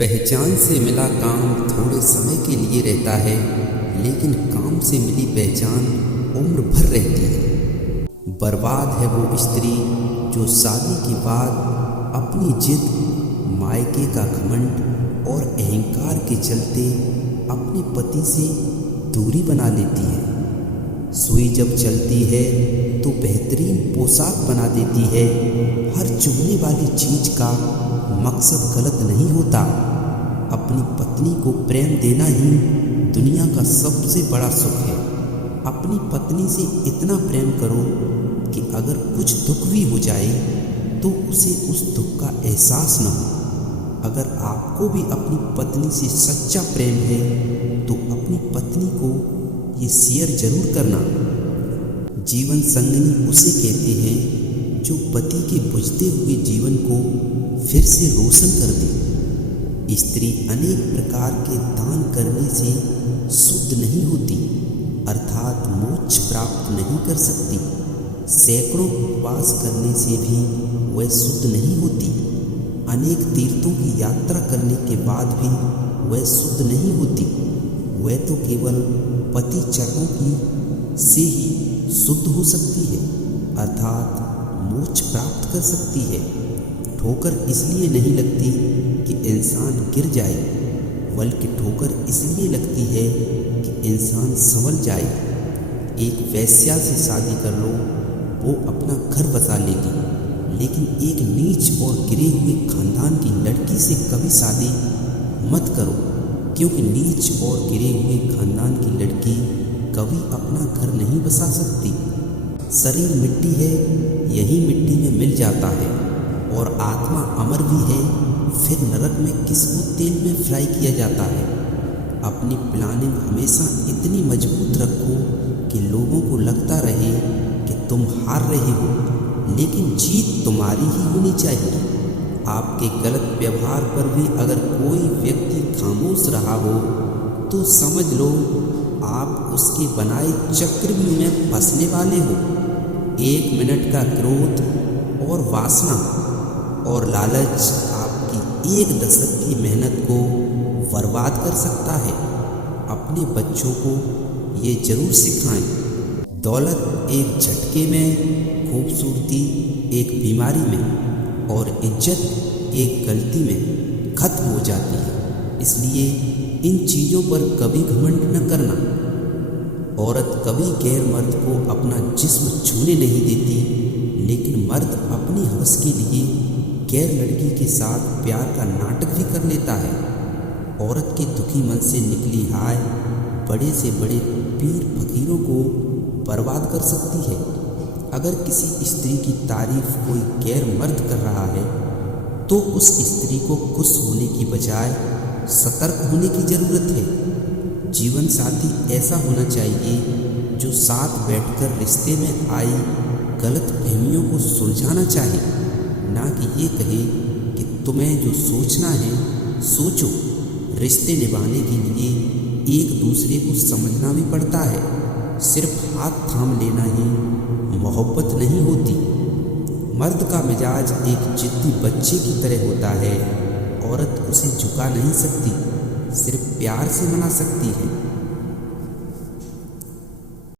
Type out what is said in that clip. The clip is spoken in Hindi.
पहचान से मिला काम थोड़े समय के लिए रहता है, लेकिन काम से मिली पहचान उम्र भर रहती है। बर्बाद है वो स्त्री जो शादी के बाद अपनी जिद, मायके का घमंड और अहंकार के चलते अपने पति से दूरी बना लेती है। सुई जब चलती है तो बेहतरीन पोशाक बना देती है। हर चुभने वाली चीज का मकसद गलत नहीं होता। अपनी पत्नी को प्रेम देना ही दुनिया का सबसे बड़ा सुख है। अपनी पत्नी से इतना प्रेम करो कि अगर कुछ दुख भी हो जाए तो उसे उस दुख का एहसास न हो। अगर आपको भी अपनी पत्नी से सच्चा प्रेम है तो अपनी पत्नी को ये शेयर जरूर करना। जीवन संगनी उसे कहते हैं जो पति के बुझते हुए जीवन को फिर से रोशन कर दे। स्त्री अनेक प्रकार के दान करने से शुद्ध नहीं होती, अर्थात मोक्ष प्राप्त नहीं कर सकती। सैकड़ों उपवास करने से भी वह शुद्ध नहीं होती। अनेक तीर्थों की यात्रा करने के बाद भी वह शुद्ध नहीं होती। वह तो केवल पति चरणों की से ही शुद्ध हो सकती है, अर्थात मोक्ष प्राप्त कर सकती है। ठोकर इसलिए नहीं लगती कि इंसान गिर जाए, बल्कि ठोकर इसलिए लगती है कि इंसान संभल जाए। एक वेश्या से शादी कर लो, वो अपना घर बसा लेगी, लेकिन एक नीच और गिरे हुए खानदान की लड़की से कभी शादी मत करो, क्योंकि नीच और गिरे हुए खानदान की लड़की कभी अपना घर नहीं बसा सकती। शरीर मिट्टी है, यही मिट्टी में मिल जाता है, और आत्मा अमर भी है, फिर नरक में किसको तेल में फ्राई किया जाता है। अपनी प्लानिंग हमेशा इतनी मजबूत रखो कि लोगों को लगता रहे कि तुम हार रहे हो, लेकिन जीत तुम्हारी ही होनी चाहिए। आपके गलत व्यवहार पर भी अगर कोई व्यक्ति खामोश रहा हो तो समझ लो आप उसके बनाए चक्रव्यूह में फंसने वाले हो। 1 मिनट का क्रोध और वासना और लालच आपकी 1 दशक की मेहनत को बर्बाद कर सकता है। अपने बच्चों को ये जरूर सिखाएं, दौलत एक झटके में, खूबसूरती एक बीमारी में और इज्जत एक गलती में खत्म हो जाती है। इसलिए इन चीज़ों पर कभी घमंड न करना। औरत कभी गैर मर्द को अपना जिस्म छूने नहीं देती, लेकिन मर्द अपनी हवस के लिए गैर लड़की के साथ प्यार का नाटक भी कर लेता है। औरत के दुखी मन से निकली हाय बड़े से बड़े पीर फकीरों को बर्बाद कर सकती है। अगर किसी स्त्री की तारीफ कोई गैर मर्द कर रहा है तो उस स्त्री को खुश होने की बजाय सतर्क होने की ज़रूरत है। जीवन साथी ऐसा होना चाहिए जो साथ बैठकर रिश्ते में आई गलत फहमियों को सुलझाना चाहे, ना कि ये कहे कि तुम्हें जो सोचना है सोचो। रिश्ते निभाने के लिए एक दूसरे को समझना भी पड़ता है। सिर्फ हाथ थाम लेना ही मोहब्बत नहीं होती। मर्द का मिजाज एक जिद्दी बच्चे की तरह होता है। औरत उसे झुका नहीं सकती, सिर्फ प्यार से मना सकती है।